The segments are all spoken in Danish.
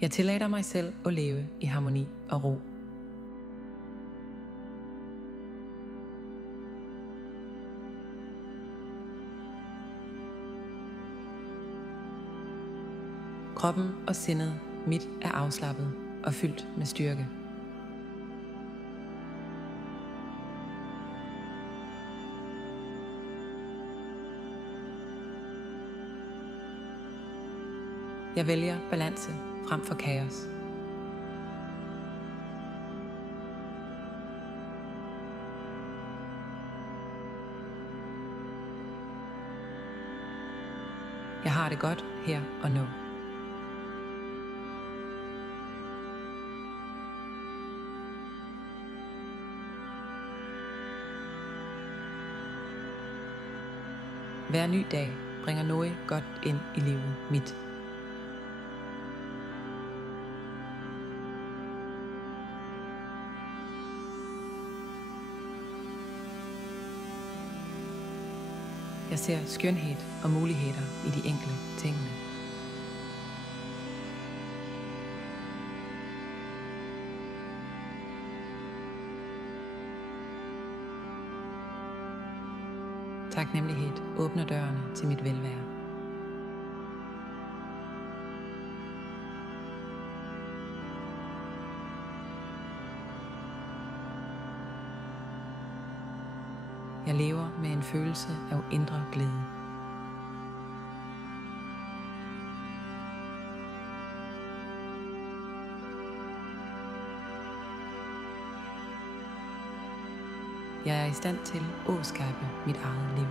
Jeg tillader mig selv at leve i harmoni og ro. Kroppen og sindet mit er afslappet og fyldt med styrke. Jeg vælger balance frem for kaos. Jeg har det godt her og nu. Hver ny dag bringer noget godt ind i livet mit. Jeg ser skønhed og muligheder i de enkle tingene. Taknemmelighed åbner dørene til mit velvære. Jeg lever med en følelse af indre glæde. Jeg er i stand til at skabe mit eget liv.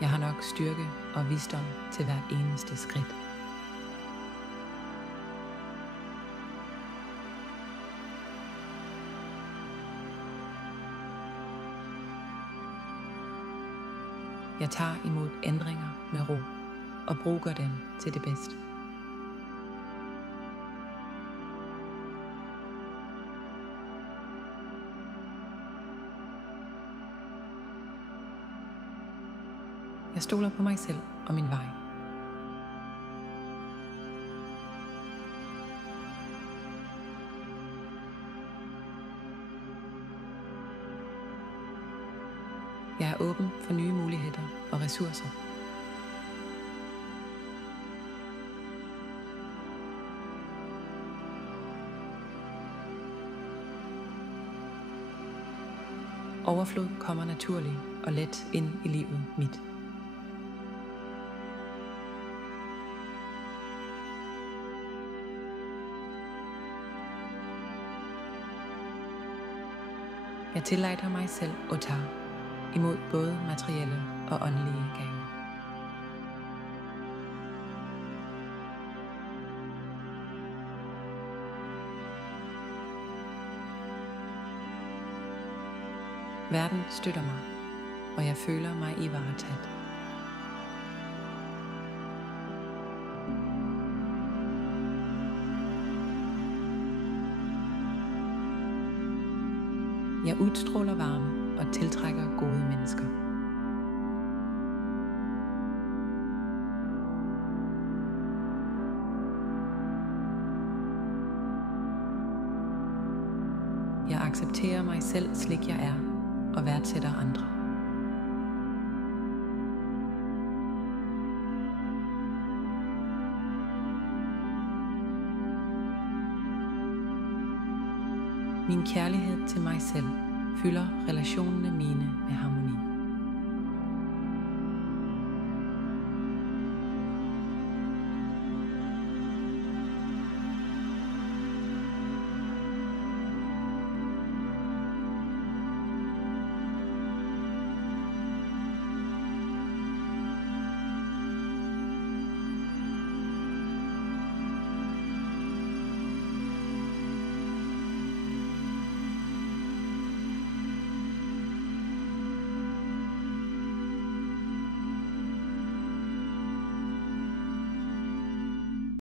Jeg har nok styrke og visdom til hvert eneste skridt. Jeg tager imod ændringer med ro og bruger dem til det bedste. Jeg stoler på mig selv og min vej. Jeg er åben for nye muligheder og ressourcer. Overflod kommer naturligt og let ind i livet mit. Jeg tillader mig selv at tage imod både materielle og åndelige gaver. Verden støtter mig, og jeg føler mig i varetaget. Jeg udstråler varme og tiltrækker gode mennesker. Jeg accepterer mig selv, slik jeg er, og værdsætter andre. Min kærlighed til mig selv fylder relationerne mine med harmoni.